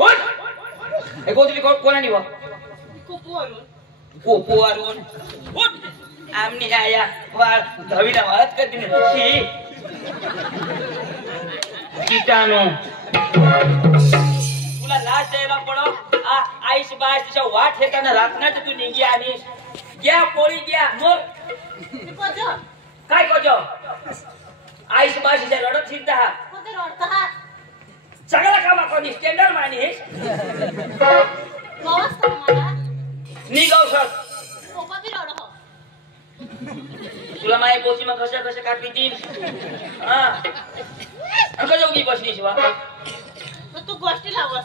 उठ हे गोदली कोणानी वा कोपोवरून उठ आमनी आया वाळ धवीला वाळत करते ना कीटाणू तुला लाज द्यायला पडो आईश बाय तिच्या वाट हेताना रातनाच तू निघी आणि घ्या पोळी घ्या मग काय कोजो आईश बाशीच्या रडत फिरता हा चांगला कामा कोणी स्टँडर्ड माणीस निघाव तुला माय पोची मग कशा कशा काढली ती हा अंकजोगी बसली शिवा तू गोष्टी लावस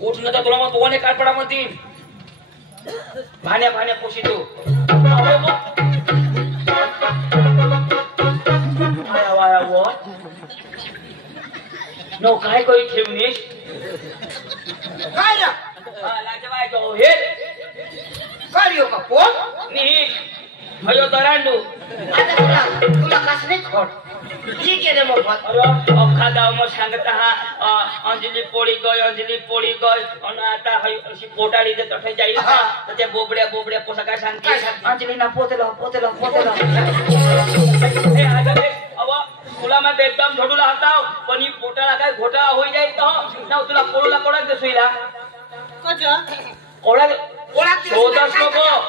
उठ न तर तुला मग दोन काढ पडा म्हणती भाण्या भाण्या पोशी तू नो काय करी ठेवणीस काय रा लाजवाय जो हे काय का पोट नी भयो दरांडू आता तुला कसले खोट ठीक आहे रे मोफत अरे अख्खा गाव मग सांगता हा अंजली पोळी गय आणि आता अशी पोटाळी जर तठे जाईल तर त्या बोबड्या पोसा काय सांगते अंजली ना पोतेला अवा तुला मैं एकदम झोडूला हटाव पण ही पोटाला काय घोटाळा होई जाईल तर ना तुला पोळूला कोणाक देसुईला कोणा शोधच नको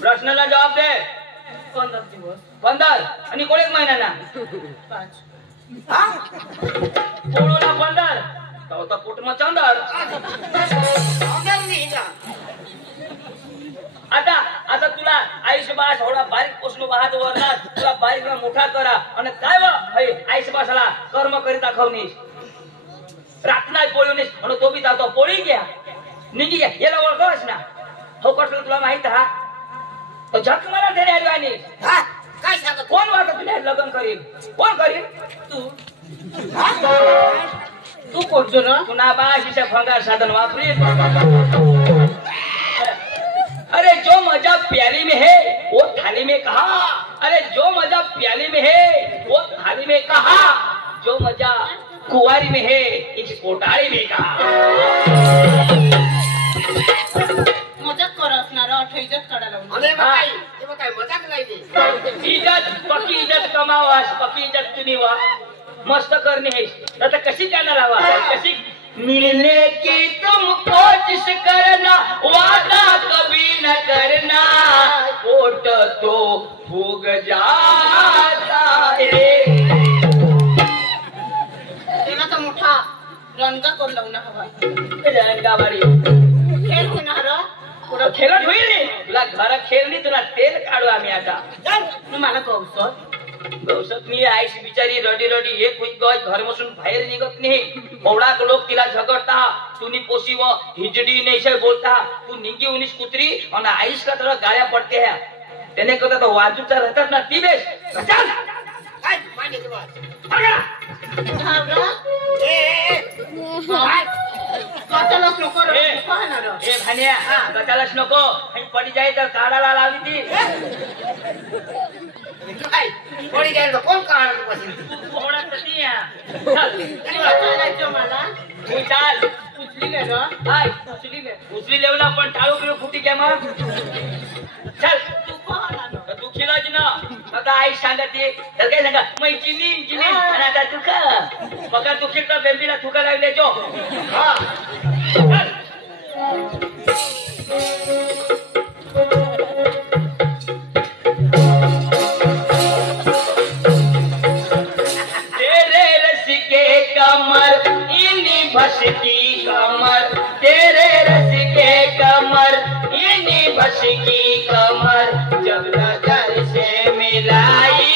प्रश्नाला जवाब दे 15 दिवस 15 आणि कोण एक महिना ना 5 पोळूला 15 तो तर पोट मग चंदर आता तुला आयुष्य बास थोडा बारीक पोसलो वाहत वरला तुला बारीक मोठा करा आणि काय व आयुष्य बासाला कर्म करीत दाखवणीस रातनाय पोळीनीस आणि तो बी जातो पोळी घ्या निघी घ्या याला ओळखस ना हो कसलं तुला माहित हा तो झक मला देणे आणि काय सांगत कोण वाटत तुला लग्न करील कोण करील तू कोणतो ना पुन्हा बाशीच्या भंगार साधन वापरी अरे जो मजा प्याली में है वो थाली में कहा अरे जो मजा प्याली में है वो थाली में कहा जो मजा कुंवारी में है इस कोटारी में कहा मजाक कर असणार इज्जत काढायला काय मजाक नाही इज्जत पक्की इज्जत कमावास पक्की इज्जत तुम्ही वा मस्त करणे है आता कशी जाणार हवा कशी मिलने की तुम कोशिश करना वादा कभी न करना कोट तो भूग जाता है तेना तर मोठा रंगा कर लावून हवा रंगावारी खेळ होणार पुढं खेळत होईल रे तुला घर खेळली तुला तेल काढू आम्ही आता तू मला कौसत गौसत मी आईश बिचारी रडी एक होई गय घर बसून बाहेर निघत नाही मोडाक लोक तिला झगडता तुनी पोसी व हिजडी नेशे बोलता तू निंगी उनीस कुत्री आणि आईश का तर गाड्या पडते ह्या त्याने करता तो वाजूचा राहतात ना ती बेस चल काय माने दिवस काचालाच नको रे ए भान्या गटालाच नको पडी जाई तर काढायला लावली ती काय कोणी जाईल कोण काढ बसेल कोणा तशी चल मला तू चाल उचली गेलो हाय उचली उचली लेवला पण टाळू बिळू फुटी काय मग चल तू कोण तू खिलाच ना आता आई सांगते तर काय सांगा मै चिनी आणि आता तू का बघा तू खिलता बेंबीला थुका लागले जो हा तेरे रस के कमर इन्हीं भस की कमर तेरे रस के कमर इन्हीं भस की कमर जब नजर से मिलाई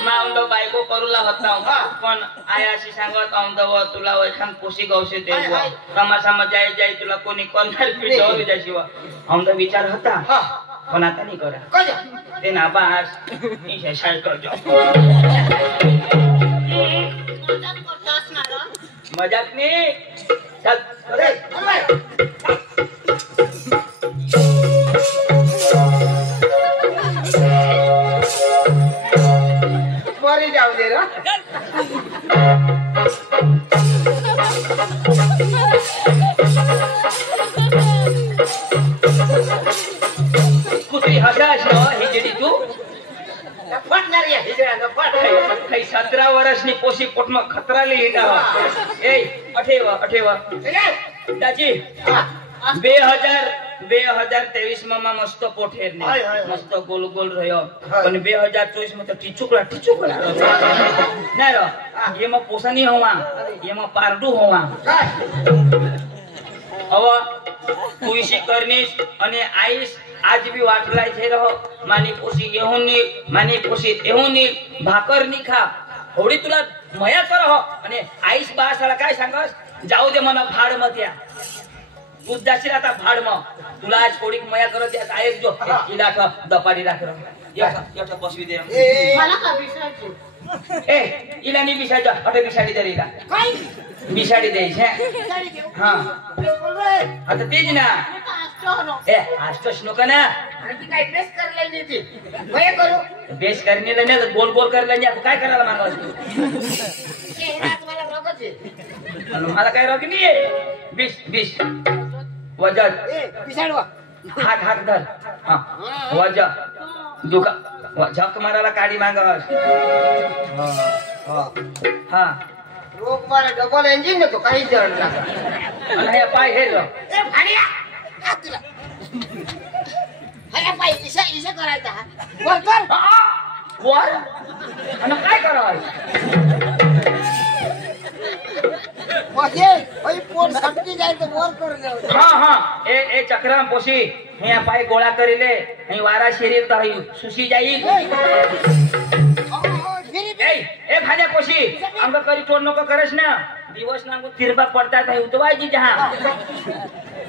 माउंड बायको करूला होता पण आयाशी सांगत औंदव तुला एखान पोशी गवसे देव तमाशा जाय जाय तुला कोणी कोणणार पिढी जायची औंद विचार होता पण आता नाही करा ते ना बास शाळ करजो मजाक नाही चल बरी जाऊ दे रा कुत्री हसास हिजडी तू फटणार या हिजड्यानं फट काही 17 वर्षनी पोशी पोटमा खतराले हिंडावा ए अठेवा दाजी 2023 માં મસ્ત પોઠેર ને મસ્ત ગોલ ગોલ રહ્યો અને 2024 માં તો ટીચુકડા ના રો એમાં પોસાની હોવા એમાં પારડું હોવા હવે કુઈસી કરનીશ અને આઈશ આજ બી વાટલાય થઈ રહો માની પોસી એવું ની માની પોસી એવું ની ભાકર ની ખા હોડી તુલા મયા કરો અને આઈશ બાસાળા કાય सांगस जाऊ दे મને ભાડ માં ત્યાં તું જાસી રાતા ભાડ માં તુલા આજ થોડીક મયા કરો ત્યાં આયક જો ઈલાખ દપાડી રાખ યઠ પસવી દે मला का विचारतो ए ઈલાની બિસાજો અટે બિસાડી દે ઈલા काय બિસાડી દે છે विचारी घेऊ હા बोल रे આ તો તેજ ના मी का आश्चर्य ए आज तो श्लोक ना आणि काय बेस करले नाही ती काय करू बेस करने लगे तो गोल गोल कर लेंगे काय करायला मानवास तू चेहरा तुम्हाला रोगच आहे मला काय रोग नाही आहे 20 वजन ए पिसाडवा हात धर हां वजन दुखा झक मारायला काडी मागस हां रोग मारे डबल इंजिन नको काही जण लागा आणि हे पाय हे रो ए भाडिया आ तुला अरे पाय इशा करायचा हा बोल कर वर आणि काय करावं म्हणजे ओय पोट सटकी जाय तर वर कर दे हां ए चक्राम पोशी हे पाय गोळा करीले आणि वारा शरीर तर सुशी जाई ए भाजा पोशी अंग करी तोड नको करस ना दिवस ना अंग तिरबा पडतात है उतवायची जहां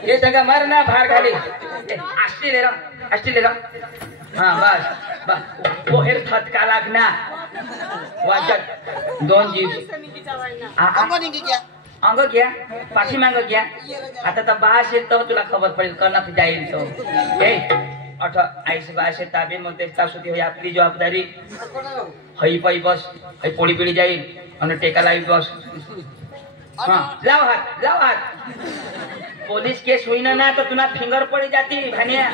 ये जगह मर ना बाहर खाली आष्टी ले रा हां बस वो हेर फटका लागना वाजत दोन जीव अंग निघी गया अंग घ्या पाठी मांग घ्या आता तर बास येत तुला खबर पडेल कणक जाईल तो ए अठ आईस बास ताबे मध्ये तासुती होई आपली जबाबदारी हई पाई बस हई पोळी पिळी जाईल आणि टेका लावी बस हां लाव हात पोलीस केस होईना ना तर तुला फिंगर पडी जाती भान्या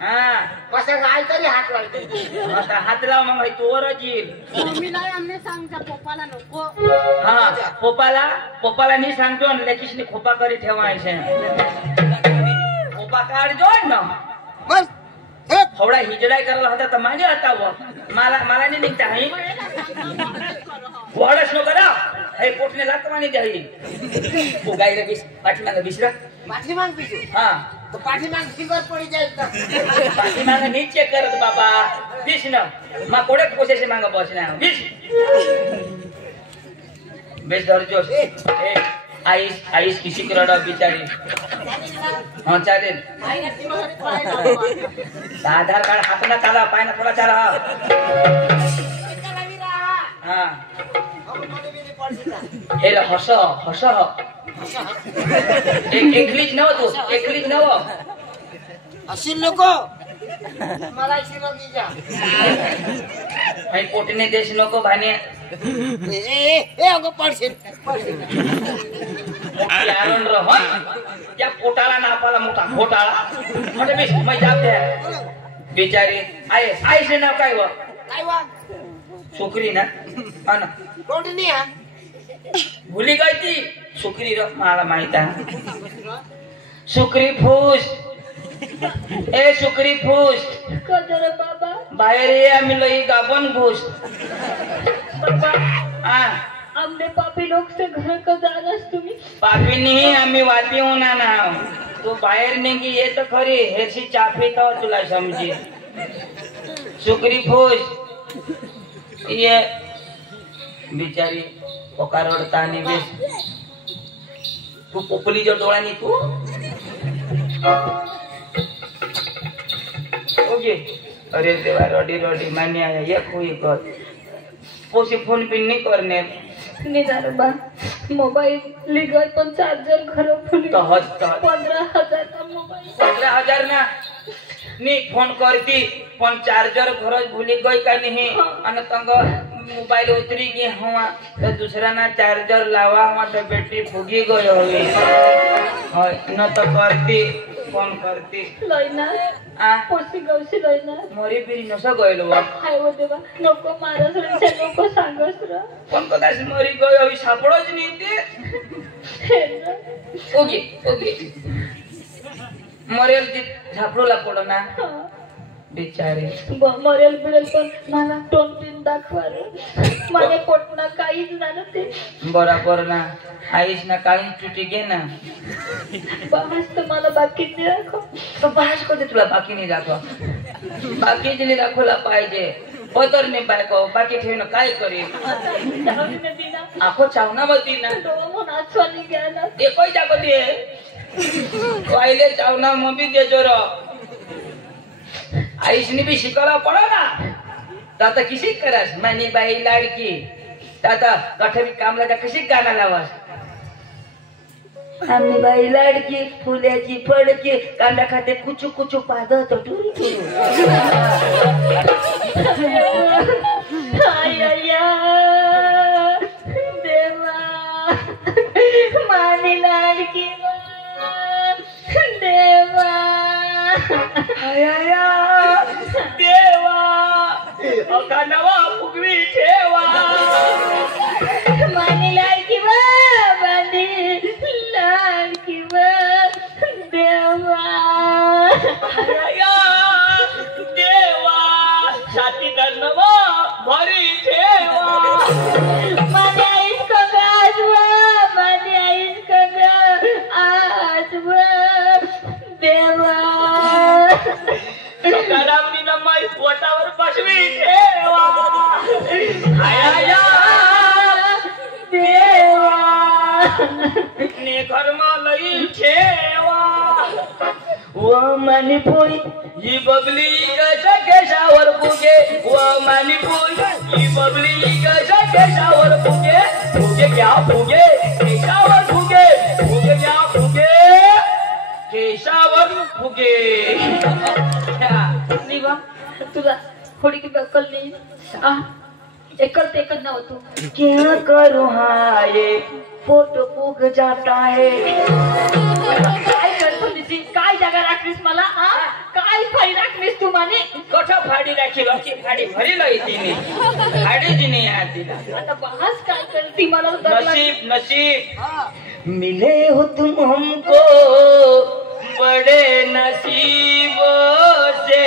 हां कसं काय तरी हात लावते आता हात लाव मग हई तोवर जीव मम्मीला आमने सांगता पप्पाला नको हां पोपाला नी सांगतो आणि लेकीशनी खोपा करी ठेवायचे खोपा काढ जोड ना बस थोडा हिजडाय करायला होता तर माझे आता मला नाही निघता हई वडच नको ना हे पोटने लागत माने द्याई तू गाईला पाठीमागं बिसरा पाठीमाग पिसू हा तो पाठीमाग फिंगर पडी जाईल तर पाठीमागं नीचे करत बाबा बिस ना मा कोडे पोसेसे मागं बसना बिस बेस धरजोस ए आईस किसी करडा बिचारी हां चालेल आधार कार्ड हातना चाला पायना थोडा चाला हां हे हस एकलीच नव तू एकलीच नव अशी नको मला अशी रोगी जा हई पोटने देश नको भाने ए अगं पडशील यारण रह त्या पोटाला नापाला मोठा घोटाळा म्हणजे मी जाप द्या बिचारी आईचे नाव काय व काय वा सुकरी ना हा ना रोडनी हा भुली गई ती सुकरी र मला माहित आहे सुकरी फूस ए सुकरी फूस कदर बाबा बाहेर ये आम्ही लई गाबन घुस हा हमने पापी लोग से घर का जानास तुम्ही पापी नहीं आम्ही वाती होना ना तू बाहेर निघी ये तर खरी हेरशी चाफी तो तुला समजी सुकरी फूस ये बिचारी पोकार रडता आणि बेस तू पोपली जो डोळ्यानी तू ओके अरे देवा रडी रडी मान्य एक हुई कर पोसी फोन पिन नहीं करने निदानबा मोबाईल लीगल पण चार्जर खराब होली तहत 15,000 का मोबाईल 15,000 ना नी फोन करती पण चार्जर घर भूली गई का नहीं अन तंग मोबाइल उतरी गई हुआ तो दूसरा ना चार्जर लावा हुआ तो बैटरी फूगी गई होगी न तो करती फोन करती लयना आ पोसी गवशी लयना मोरी बिरी नसो गइलो हाय वो देवा नको मारस रे नको सांगस रे पण कदाच मोरी गई होई सापडोच नाही ते ओके ओके मरेल ती झापडूला पडो ना बिचारे मरेल बिरेल पण मला तोंड दाखवा रे मला पोटना काहीच नाही ते बरोबर ना आईस ना काही चुटी घे ना बास तर मला बाकी नाही दाखव तो बाहेर कधी तुला बाकी नाही दाखव बाकी जिने दाखवला पाहिजे पदर नाही बायको बाकी ठेवणं काय करेल आखो चावनावती ना आठवणी घ्या ना एकही जागती आहे पहिले चावना मग बी देजो र आईसनी भी शिकायला पडो ना आता किसी करास मानी बाई लाडकी आता कठे भी काम लागा कशी गाणं लावास आम्ही बाई लाडकी फुल्याची फडकी कांदा खाते कुचू कुचू पादत टुरू टुरू देवा मानी लाडकी देवा देवा अकांडावा फुगवी ठेवा मानी लाडकी मानी लाडकी देवा देवा छाती धरणवा भरी ठेवा माने आईस का आजवा माने आईस का आजवा देवा तुकारामनी नमाई पोटावर बसवी ठेवा आया देवा ने घरमा लई ठेवा व मानी पोई ही बबली गजा केशावर फुगे व मानी पोई ही बबली गजा केशावर फुगे फुगे क्या फुगे केशावर फुगे फुगे क्या फुगे केशावर फुगे निवा तुला थोड़ी की अक्कल नहीं आ एकल ते एकल ना होतो क्या करूं हाय फोटो फूक जाता है काय करतो दिसी काय जागा राखलीस मला आ काय फाई राखलीस तू माने कठो फाडी राखी बाकी फाडी भरी लई तिने फाडी जिने याद दिला आता बहास काय करती मला नसीब नसीब मिले हो तुम हमको बड़े नसीबों से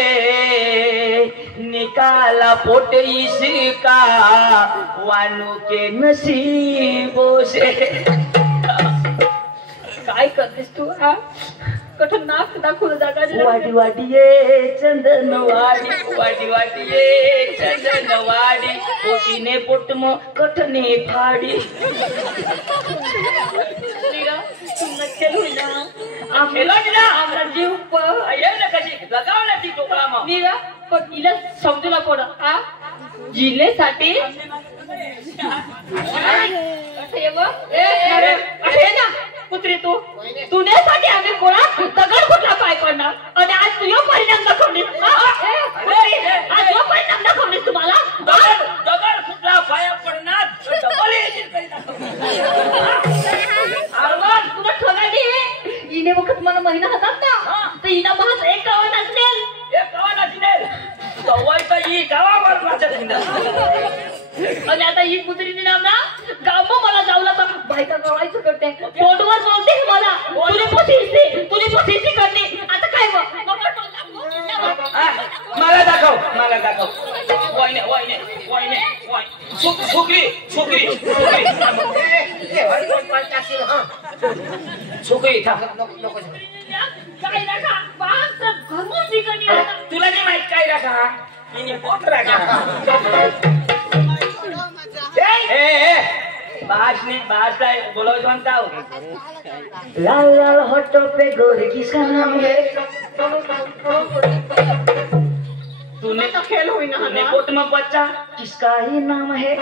निकाला पोट इसका वानों के नसीबों से काय करतेस तू हा कठो नाक दाखवलं जागा वाडी वाडी ये चंदन वाडी ये चंदन वाडी पोटीने पोटम कठने फाडी नक्की होईना आमला जीव नीरा पण हिला समजूला पड आ जिल्ह्यासाठी कुत्री तू तुझ्यासाठी आम्ही कोणा दगड कुठला पाय पडणार आणि आज तुझ्या परिणाम दाखवलीस आज यो परिणाम दाखवलीस तुम्हाला दगड कुठला पाया पडणार तुला ठगाडी हिने वखत मला महिना हातात ना तर हिना महास एक गावात असलेल आणि आता ही कुत्रीने नाम ना गाव मला जाऊला तर बायका गवायचं करते तोंडवर बोलते मला तुझी पोसिसी करणे आता काय मला दाखव छोकरी काय राखा बास घरून निघणी तुला नाही माहित काय राखा पोट राखा बास बोलो जानता हो लाल लाल होठों पे गोरी किसका नाम है तूने तो खेल हुई ना तूने पोट में बच्चा किसका ही नाम है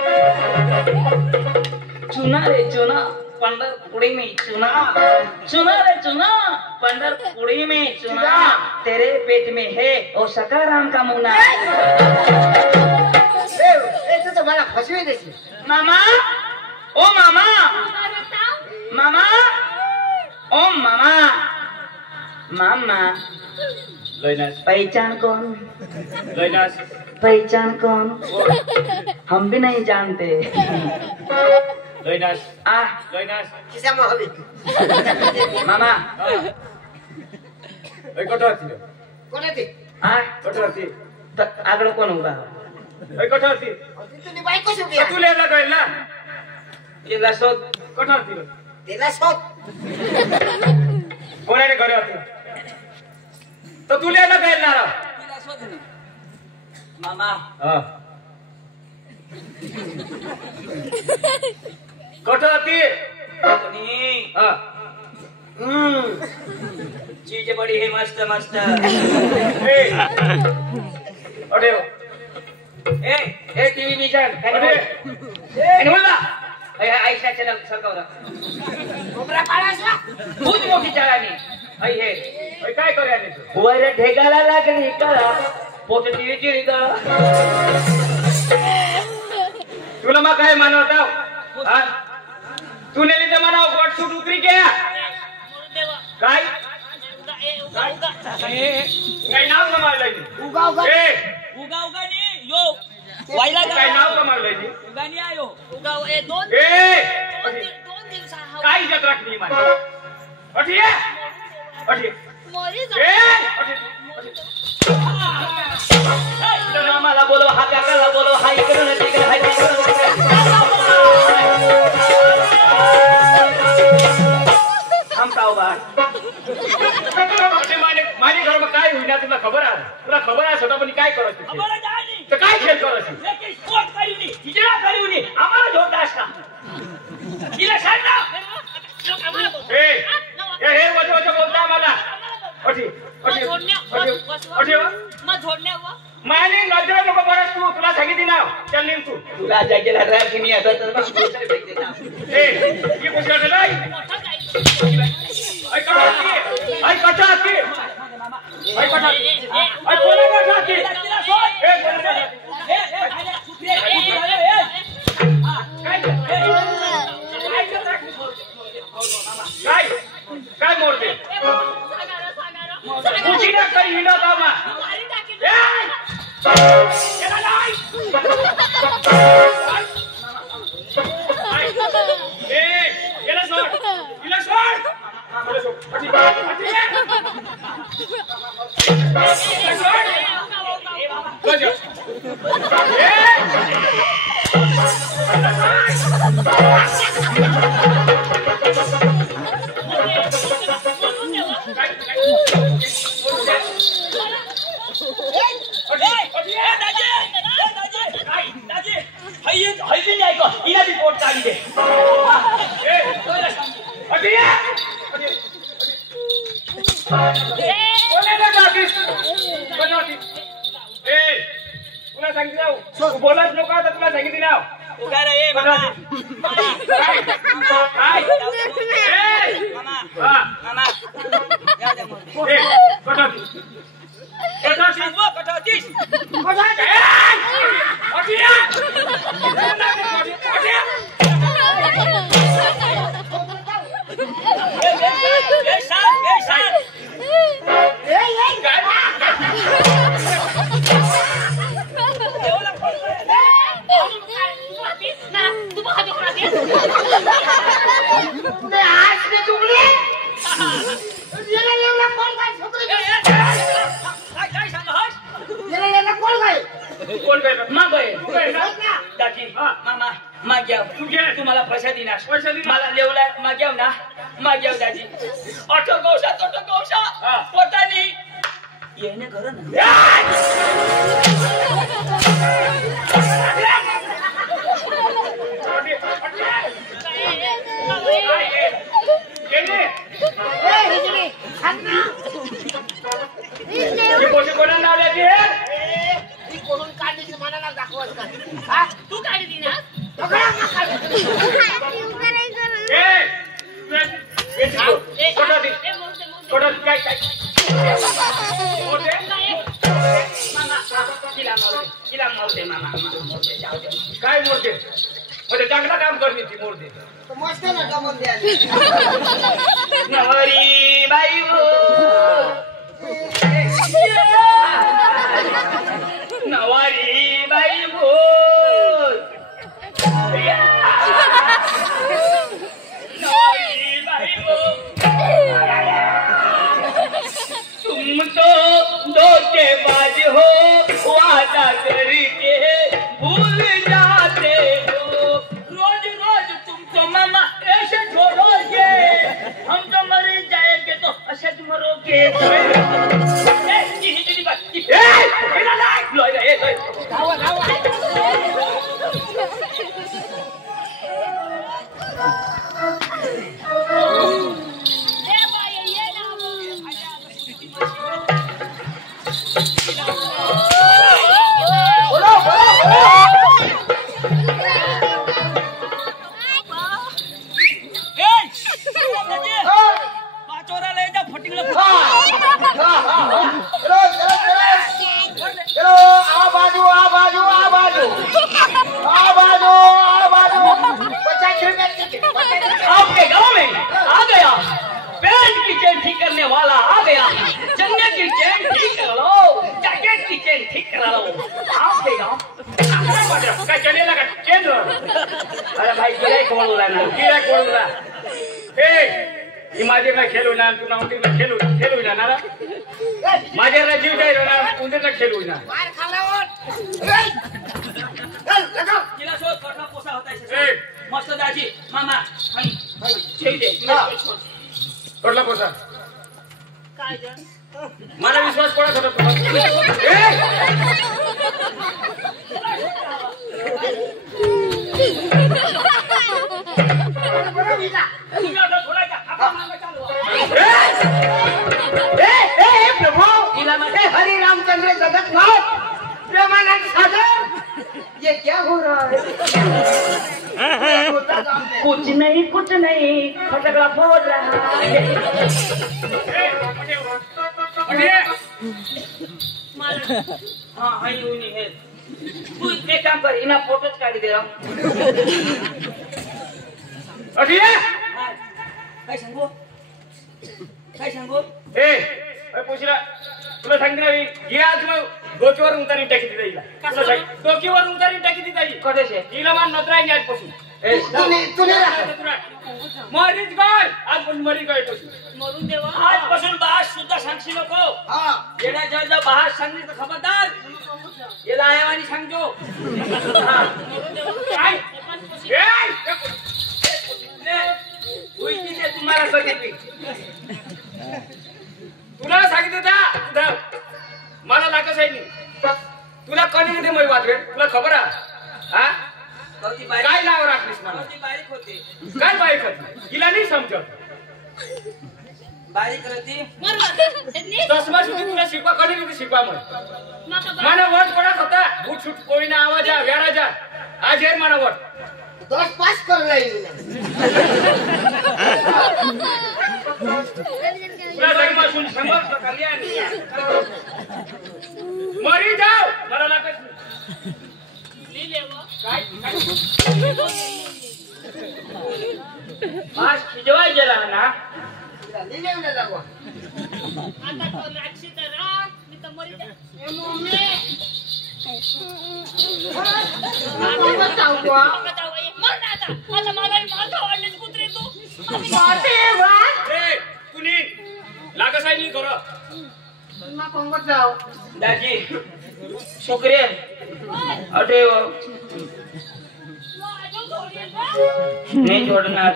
चुना रे चुना पंढरपुरी में चुना चुना रे चुना पंढरपुरी में चुना तेरे पेट में है ओ सकाराम का मुना ए तू तर मला फसवी देशील. मामा ओ मामा मामा ओ मामा मामा लैनास पहचान कौन लैनास पहचान कौन हम भी नहीं जानते लैनास आ लैनास खिसामा हवी. मामा ए कठो હતી कोण आहे ते? आ कठो હતી આગળ કોણ ઉભા ए कठो હતી तुझी बायको सुखी तू लेला गइल ना કેટલા શોધ कठो હતી त्याला शोध. कोणाने घरे होती तर तू लेला गइल ना रा मामा हां कठो હતી अपनी हां चीज बड़ी है मस्त मस्त ए अरे ए टीवी विजन अरे आणि बोला आयशा चॅनल सरकवरा कोबरा काढायचा. खूप मोठी चाळणी आई हे ए काय करूया नी वर ढेगाला लागली कळा पोट टिळी गळा तुला मग काय मानवता हां तू नेली तर म्हणाव गोट सूट उतरी के काय काय नाव कमावलंय उगा उगा. ए उगा उगा नी यो वायला काय नाव कमावलंय उगा नी आयो उगा ए दोन ए दोन दिवसा हा काय इज्जत राखली माझी अठी अठी मोरी ए अठी तर आम्हाला बोलव हा काकाला बोलव हा इकडून तिकडे हा तिकडून हम काव बाळ माझे घर में काय होईना तुला खबर आहे तुला खबर आहे स्वतः पण काय करायचं आम्हाला जाणी तर काय खेळ करायचं एक स्पोर्ट करीनी हिजडा करीनी आम्हाला जोडता असता हिला सांग ना ए हे वच बोलता मला अठी अठी अठी मग झोडण्यावर माने नजर नको बरस तू तुला सांगितली ना चल निघ तू तुला जागेला राग की मी आता तर बस दुसरं फेक देता ए ही गोष्ट नाही ऐ कटा आती ऐ कटा आती ऐ कटा ऐ कोणा कटा आती ए कोणा काय काय मोडते कुठे ना काही हिंडा कामा बोलत नको आता तुला सांगितली ना उगा रे मामा काय मामा मामा या दे मग सांगो कटोतीस तुम्हाला पैसा देणार मला लेवला माग्याव ना माग्याव दाजी ऑटो गौशा पोटानी येणे घर ना कोणा नाव कोणून काढली मला दाखवत तू काढली ना ए मामा मोरते जाऊ दे काय मोडते म्हणजे चांगला काम करणे ती मोडते तो मस्त नका मध्ये नवरी बाई हो नवारी बाई हो नवारी बाई हो तुम तो धोखेबाज हो वादा करके भूल जाते हो रोज रोज तुम तो मामा ऐसे छोड़ोगे हम तो मर जाएंगे तो अशद मरोगे आपके गांव में आ गया पैंट की चेन ठीक करने वाला आ गया जंगे की चेन ठीक कर लो जैकेट की चेन ठीक करा लो आपके गांव काय चढेला का केंद्र अरे भाई गिराईक बोलू रहा ना गिराक बोलू ना ही माझे ना खेळू ना तू ना उंदीर ना खेळू ना ना माझे ना जीव जाईल ना उंदीर ना खेळू ना मार खालावर तिला शोध कटला पोसा होता है मस्त दाजी मामा हाय हाय ठेव दे पडला पोसा काय जण मला विश्वास कोणाचा होता हरि रामचंद्र जगतनाथ प्रेमानंद सागर ये क्या हो रहा है कुछ नहीं फटकड़ा फोड़ रहा है हाँ हाँ यू नहीं है तू एक काम कर इना फोटोच काढी दे काय सांगू पोशीला तुला सांगितलं ही आज डोकीवर उतारी टाकी ती जाईल डोकीवर उतारी टाकी ती जाईल कडेशे हिला मान नजराई आजपासून मरीच गाय आजपासून मरी गाय पासून मरून देवा आजपासून बास सुद्धा सांगशी नको येण्या जवळ बास सांगली तर खबरदार याला आयावानी सांगतो काय तुम्हाला सांगितली तुला सांगितलं त्या मला लागच आहे नाही तुला कधी येते मै वाजवेल तुला खबर आहे हा काय नाव राखलीस मला बारीक होते काय बाईक होती हिला नाही समजत बारीक रहती चष्मा सुद्धा तुला शिकवा कधी नाही शिकवा मग मला वट पडत होता भूट सुट कोईना आवाज आ व्याराजा आज आहे मला वट 10 पास कर रही तुला जन्मासून समर्थ कल्याण मरी जाव मला लागत काय आज खिजवाय गेला ना लिहिलेलं लागवा आता तो नाक्षी तर राग मी तर मरी जा लागस आहे कर दाजी शुक्रिया अटे नाही छोडणार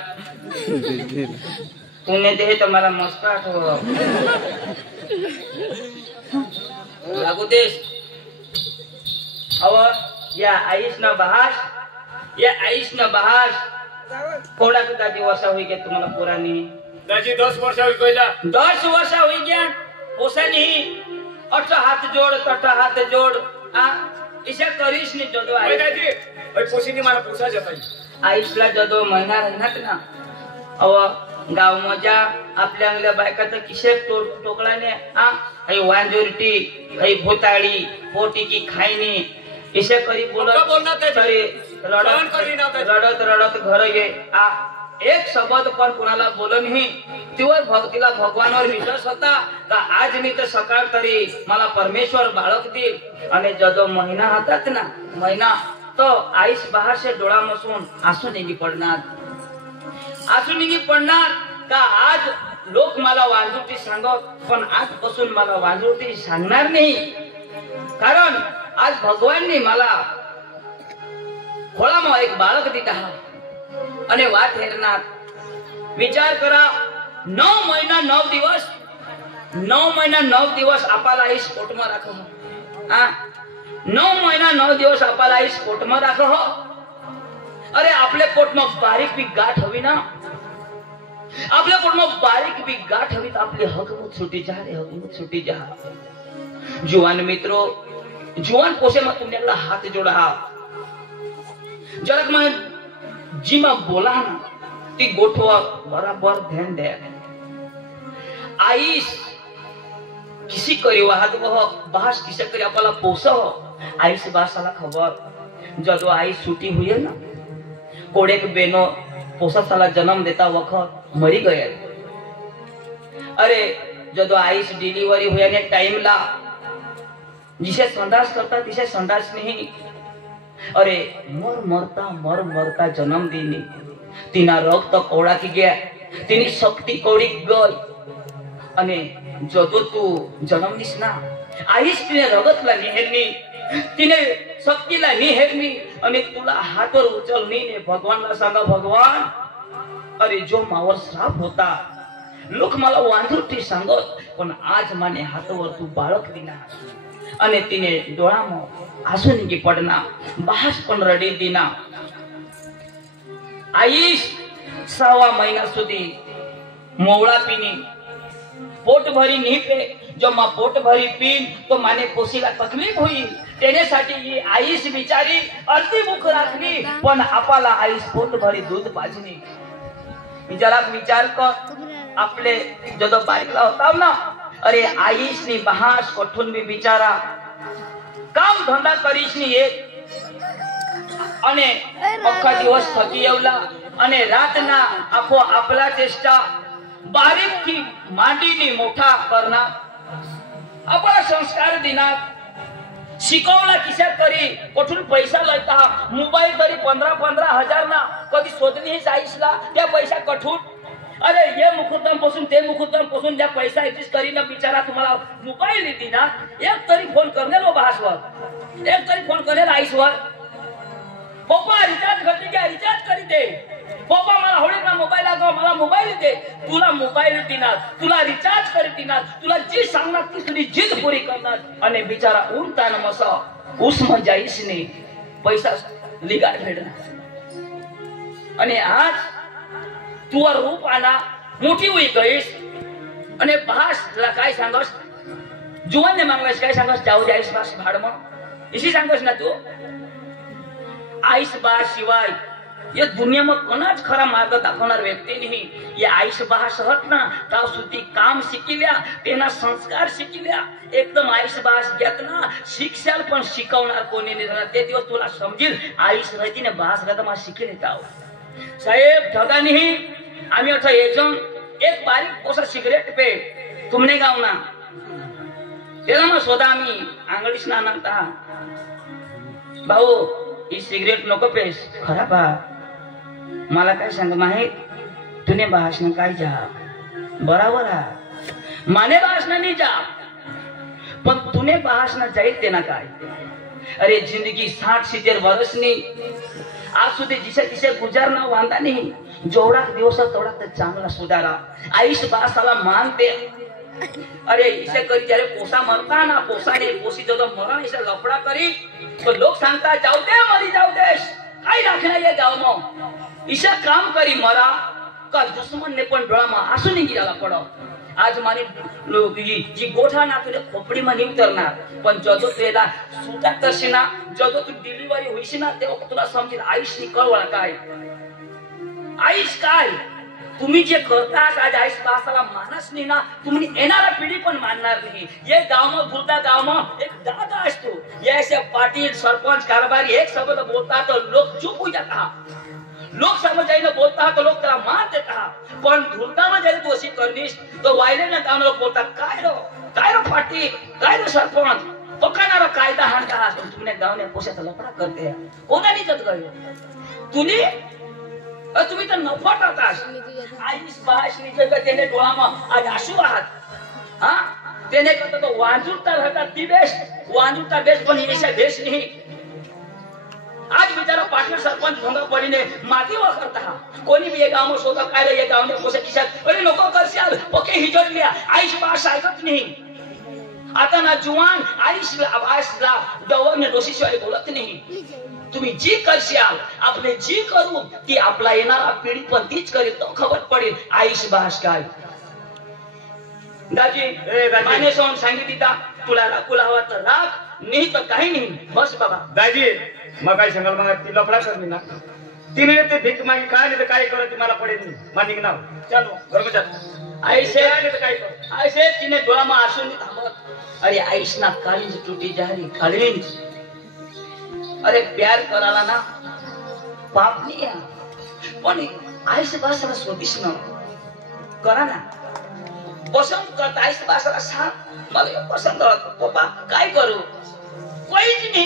पुणे दे तर मला मस्त आठव लागू देश अव या आईश न बहास कोणा का दादी वर्षा हुई गया तुम्हाला पुरानी दाजी 10 वर्ष हुई गया 10 वर्ष हुई गया पोसा नहीं अठ हाथ जोड़ आ इसे करीश नहीं जदो ओय दाजी ओय पोसीनी मला पोसा जाता आईशला जदो महिना राहणार ना अव गाव मजा आपल्या अंगल्या बायका तर किशे टोकळाने आ आई वांजुरटी आई भोताळी पोटी की खायनी इसे करी पक्का बोलना त्याची. तरी सहन करी ना त्याची. रडत रडत घर ये एक शब्द पण कुणाला बोल नाही. तिला भगवानवर विश्वास होता का आज मी तर सकाळ तरी मला परमेश्वर बाळक देईल. आणि जो महिना हातात ना महिना तो आईस बाहेरचे डोळा मसून आसू निघी पडणार का आज लोक मला वांजुटी सांगत पण आजपासून मला वांजुटी सांगणार नाही. कारण आज भगवानने मला खोळाમાં एक बाळक दिला અને વાત હેરનાર વિચાર કરા 9 મહિના 9 દિવસ 9 મહિના 9 દિવસ આપાલા આઈસ કોટમાં રાખો. હા 9 મહિના 9 દિવસ આપાલા આઈસ કોટમાં રાખો. અરે आपल्या पोटમાં बारीक बी गाठ हवी ना. आपल्या पोटમાં बारीक बी गाठ हवी तर आपली हकमत सुटी जा रे हकमत सुटी जा. जुवान मित्रो जुवान पोसेમાં तुम्हाला हात जोडा. જરાક માં जीमा बोला ना ती गोठवा बराबर ध्यान द्या. आईस किसी करी वाहत वह बास किसे करी आपला पोसव. आईस बासाला खबर जदो आई सुटी हुई ना कोड़े के बेनो पोसा साला जन्म देता वक्त मरी गए. अरे जदो आईस डिलीवरी हुई ने टाइम ला जिसे संडास करता तिसे संडास नहीं. अरे मर मरता जन्म दिनी तिना रक्त कोड़ा की गया तिनी शक्ति कोड़ी गई. अने जदो तू जन्म दिस ना आईस तिने रगत ला निहेरनी तिने शक्ति ला निहेरनी अने तुला हाथवर उचलनी ने भगवान ला सांगा भगवान अरे जो मावर श्राप होता लोक मला वांजुटी सांगत पण आज माने हाथवर तू बाळक दिना. अने तिने डोळाમાં आंसू निघी पडना बास पण रडी दिना. आईस 6 महीना सुधी मोवळा पीनी पोट भरी नहीं पे. जो मां पोट भरी पीन तो माने पोसीला तकलीफ हुई. तेनेसाठी ही आईस बिचारी अर्धी भूक राखली पण आपाला आईस पोट भरी दूध पाजनी. जरा विचार कर आपले जदो बारीकला होता ना अरे आईस नी बहास कठून भी बिचारा काम धंधा करीश ની એક અને આખા દિવસ થકી આવલા અને રાતના આખો આપલા ચેષ્ટા બારીક થી માંડીની મોટા કરના આપણા સંસ્કાર દિના शिकवला किशा करी कोठून पैसा लयता मोबाईल तरी 15-15 हजार ना कधी शोधणी जाईसला त्या पैसा कठून. अरे ये मुकुदम पासून ते मुकुदम पासून ज्या पैसा ऍडजस्ट करी ना बिचारा तुम्हाला मोबाईल देती ना एक तरी फोन करने लो बहासवर एक तरी फोन करने आईसवर पप्पा रिचार्ज करते क्या रिचार्ज करी दे पप्पा मला होळी ना मोबाईल लागो मला मोबाईल दे. तुला मोबाईल देणार तुला रिचार्ज करती ना तुला जी सांगणार ती तुझी जिद पुरी करणार. आणि बिचारा उरता न मसा उसम जाईस ने पैसा लिगाड भेटणार. आणि आज तुवर रूप आला मोठी हुई गईस અને બાસ काय सांगस जुवान ने मांगलास काय सांगस जाऊ दे आईस बास भाडमा इसी सांगस ना तू आईस बास शिवाय ये दुनिया में कोणाच खरा मार्ग दाखवणार व्यक्ती नाही. ये आईस बास हत ना ताव सुधी काम शिकिल्या तेना संस्कार शिकिल्या एकदम आईस बास घेत ना शिक्षाल पण शिकवणार कोणी नाही. ते दिवस तुला समजेल आईस रहती ने बास रहता मा शिकेल ताव साहेब ठगा नहीं. आम्ही अठा एकजण एक बारीक पोसा सिगरेट पे तुमने गाव ना तेला मग स्वतः आम्ही आंगडीस ना नाता भाऊ ही सिगरेट नको पेस खराब मला काय सांग माहित तुने भाषण काय जा बराबर माने भाषण नहीं जा पण तुने भाषण जाईल ते ना काय. अरे जिंदगी 60-70 वर्षनी आज सुधी जिसे तिसे गुजारना वांदा नहीं. जेवढा दिवस तेवढा तर चांगला सुधारा. आईस बासाला मान दे. अरे इसे करी जरे पोसा मरता ना पोसाने पोसी जो मरण इसे लफड़ा करी तो लोग सांगता जाऊ दे मरी जाऊ दे काय राखना ये गाव में इसे काम करी मरा का दुश्मन ने पण डोळा में आंसू नहीं गिराला पड़ो. आज मानी लोग जी गोठा ना तुले खोपड़ी में नहीं उतरणार पण जदो तेला सुता तसिना जदो तू डिलिव्हरी होईस ना तेव्हा तुला समजेल आईस नी कळवळा काय आईस काय तुम्ही जे करतात आज आईस बासाला मानस नाही ना, तुम्ही येणारा पिढी पण मानणार नाही. ये गाव में भूलता गाव में एक दादा असतो, ये ऐसे पाटील सरपंच कारभारी एक शब्द बोलता तो लोग चुप हो जाता, लोग समझ जाइए बोलता तो लोग तेरा मान देता. पण धुलता में जरी दोषी करनीस तो वायले ना गाव लोग बोलता काय रो पाटील काय रो सरपंच पकडणारा कायदा हाणता हा तुमने गाव ने पोशाचा लफडा करते हैं. कोणा नाही जत गयो तुम्ही तर नफट होतास. आईस बाशनी त्याने डोळाમાં आज आशू आहात. हा તેને કરતા તો વાંજુરતા હતા તી બેસ્ટ, વાંજુરતા બેસ્ટ પણ એસા બેસ્ટ નહીં. आज बिचारा पाटील सरपंच भोंगा पडीने माती वापरता. कोणी बी एक गाव शोधा काय रे, एक गावने पोसे खिशात अरे नको करशाल ओके हिजडल्या आईश बाश ऐकत नाही. आता ना जुवान आईशला आबासला डवरने दोषीशिवाय बोलत नाही. तुम्ही जी करशाल आपले जी करू ती आपला येणारा पिढी पण तीच करेल, तो खबर पडेल आईश बाश काय. दाजी माने सोन सांगितलं तुला राखूला हवा तर राख, नाही तर काही नाही. बस बाबा दाजी मग काय सांगाल, मग ती लफडा करली ना तिने ते भीक मागी काय नाही तर काय करत मला पडेल नाही. मानिक नाव चालू घरमचार ऐसे नाही तर काय कर ऐसे तिने डोळाમાં आसून थांबत. अरे आईश ना काळींज तुटी जारी काळींज. अरे प्यार करायला ना पाप नाही आहे, पण आईश बासाला स्वदेश न करा ना. पसंत करता आईश बासाला सांग मला पसंत होत पप्पा काय करू. काहीच नाही,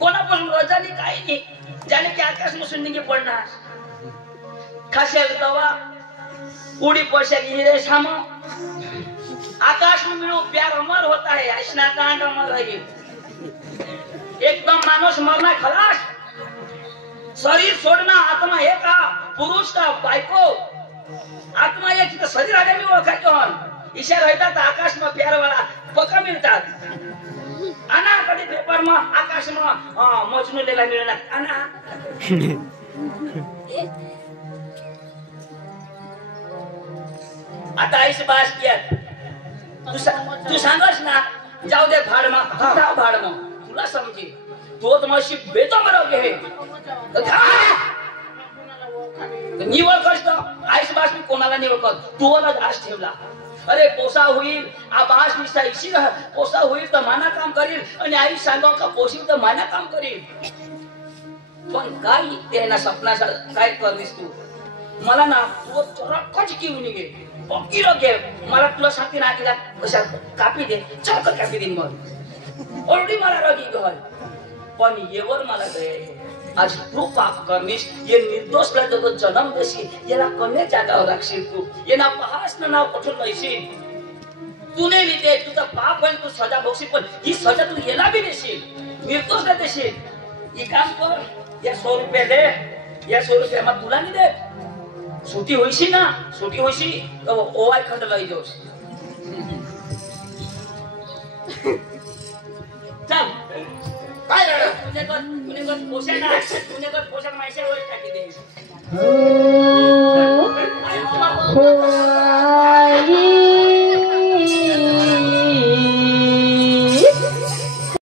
कोणापासून रजा नाही काही नाही. जाने की आकाश में सुनने पड़ना खासेल दवा उड़ी पैसे की रे सामो आकाश में मिलो प्यार अमर होता है, ऐसा कांड अमर है. एकदम मानुष मरना खलास, शरीर छोड़ना आत्मा एक का पुरुष का बाइको आत्मा एक शरीर आगे में वो खाते ईशा रहता था आकाश में प्यार वाला पक्का मिलता. आना कधी पेपर में आकाश में मजनू लेला मिळणार आना. आता आईश बास किया तू सांगस ना जाऊ दे भाड में जाऊ भाड में तुला समजी तो तुम्हाशी बेतो मरोगे हे निवड करतो. आईश बास मी कोणाला निवड कर तू वाला घास ठेवला. अरे पोसा होईल आबास निसा इशी रह पोसा होईल तर माना काम करील आणि आई सांगो का पोशील तर माना काम करील. पण काय त्याना सपनाचा काय करलीस तू मला ना तू चरकच घेऊन निघे पक्की रोगे मला तुला सांगते ना तिला कशा कापी दे चौक कापी देईन मग ओरडी मला रोगी घर. पण येवर मला गए आज तू पाप करनीस ये निर्दोष ला जगत जन्म देशील याला कन्या जागावर राखशील तू येना पहास ना नाव पठून लईशील. तू नाही लिहिते तुझा पाप होईल तू सजा भोगशील, पण ही सजा तू याला बी देशील निर्दोष ला देशील. ही काम कर या 100 रुपये दे, या 100 रुपये मग तुला नाही दे. सुटी होईशी ना सुटी होईशी तो ओवाय खंड लई जोस. चल काय रे तुझे पोषण माहिती टाकी दे.